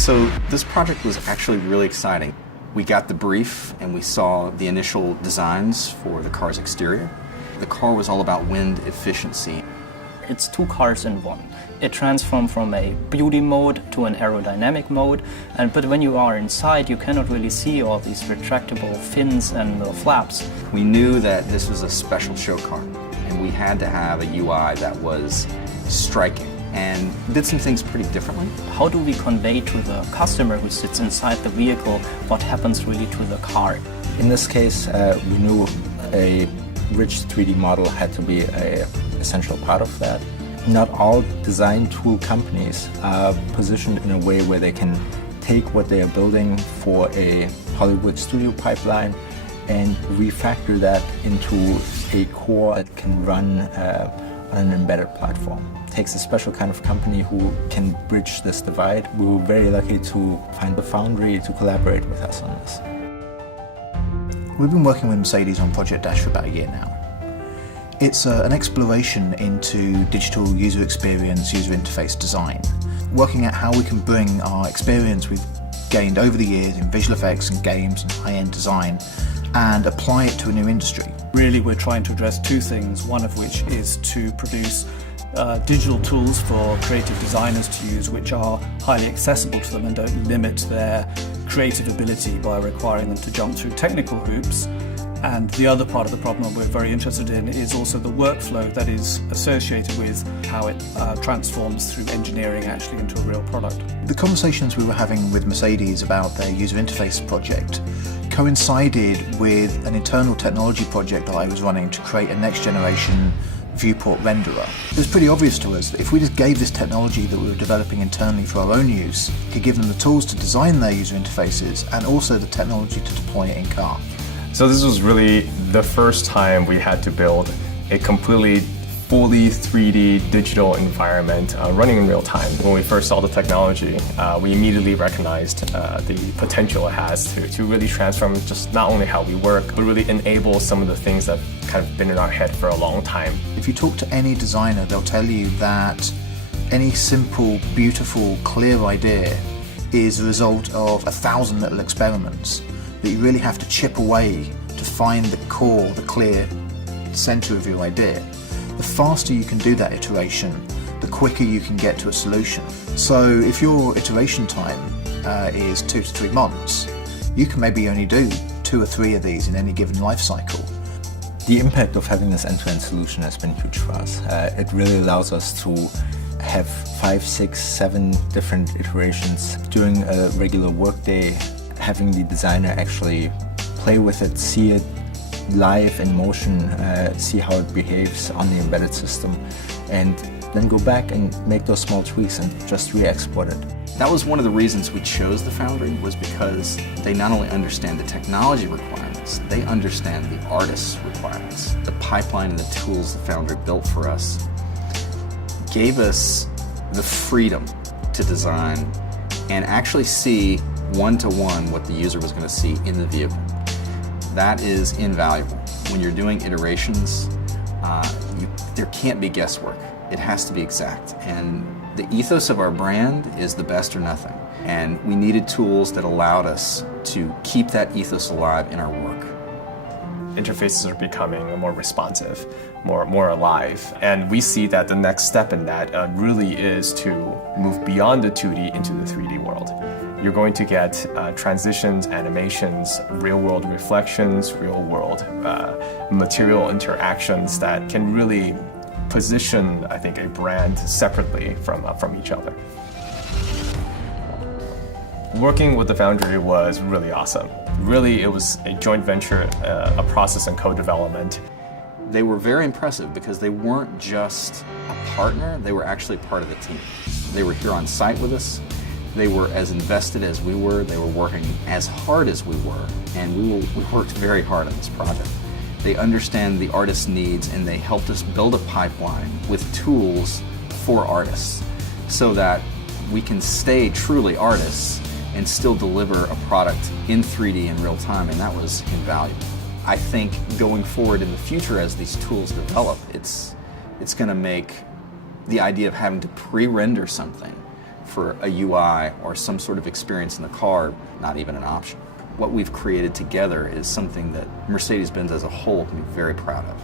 So this project was actually really exciting. We got the brief and we saw the initial designs for the car's exterior. The car was all about wind efficiency. It's two cars in one. It transforms from a beauty mode to an aerodynamic mode, but when you are inside, you cannot really see all these retractable fins and flaps. We knew that this was a special show car, and we had to have a UI that was striking and did some things pretty differently. How do we convey to the customer who sits inside the vehicle what happens really to the car? In this case, we knew a rich 3D model had to be an essential part of that. Not all design tool companies are positioned in a way where they can take what they are building for a Hollywood studio pipeline and refactor that into a core that can run on an embedded platform. It takes a special kind of company who can bridge this divide. We were very lucky to find the Foundry to collaborate with us on this. We've been working with Mercedes on Project Dash for about a year now. It's an exploration into digital user experience, user interface design, working at how we can bring our experience we've gained over the years in visual effects and games and high-end design and apply it to a new industry. Really, we're trying to address two things, one of which is to produce digital tools for creative designers to use which are highly accessible to them and don't limit their creative ability by requiring them to jump through technical hoops. And the other part of the problem we're very interested in is also the workflow that is associated with how it transforms through engineering actually into a real product. The conversations we were having with Mercedes about their user interface project coincided with an internal technology project that I was running to create a next generation viewport renderer. It was pretty obvious to us that if we just gave this technology that we were developing internally for our own use, we could give them the tools to design their user interfaces and also the technology to deploy it in car. So this was really the first time we had to build a completely fully 3D digital environment running in real time. When we first saw the technology, we immediately recognized the potential it has to really transform just not only how we work, but really enable some of the things that kind of been in our head for a long time. If you talk to any designer, they'll tell you that any simple, beautiful, clear idea is the result of 1,000 little experiments that you really have to chip away to find the core, the clear center of your idea. The faster you can do that iteration, the quicker you can get to a solution. So if your iteration time is 2 to 3 months, you can maybe only do 2 or 3 of these in any given life cycle. The impact of having this end-to-end solution has been huge for us. It really allows us to have 5, 6, 7 different iterations during a regular workday, having the designer actually play with it, see it live in motion, see how it behaves on the embedded system, and then go back and make those small tweaks and just re-export it. That was one of the reasons we chose the Foundry, was because they not only understand the technology requirements, they understand the artist's requirements. The pipeline and the tools the Foundry built for us gave us the freedom to design and actually see one-to-one what the user was going to see in the vehicle. That is invaluable. When you're doing iterations, there can't be guesswork. It has to be exact. And the ethos of our brand is the best or nothing. And we needed tools that allowed us to keep that ethos alive in our work. Interfaces are becoming more responsive, more alive. And we see that the next step in that really is to move beyond the 2D into the 3D world. You're going to get transitions, animations, real-world reflections, real-world material interactions that can really position, I think, a brand separately from each other. Working with the Foundry was really awesome. Really, it was a joint venture, a process and co-development. They were very impressive because they weren't just a partner, they were actually part of the team. They were here on site with us. They were as invested as we were. They were working as hard as we were, and we worked very hard on this project. They understand the artist's needs, and they helped us build a pipeline with tools for artists so that we can stay truly artists and still deliver a product in 3D in real time, and that was invaluable. I think going forward in the future as these tools develop, it's going to make the idea of having to pre-render something for a UI or some sort of experience in the car not even an option. What we've created together is something that Mercedes-Benz as a whole can be very proud of.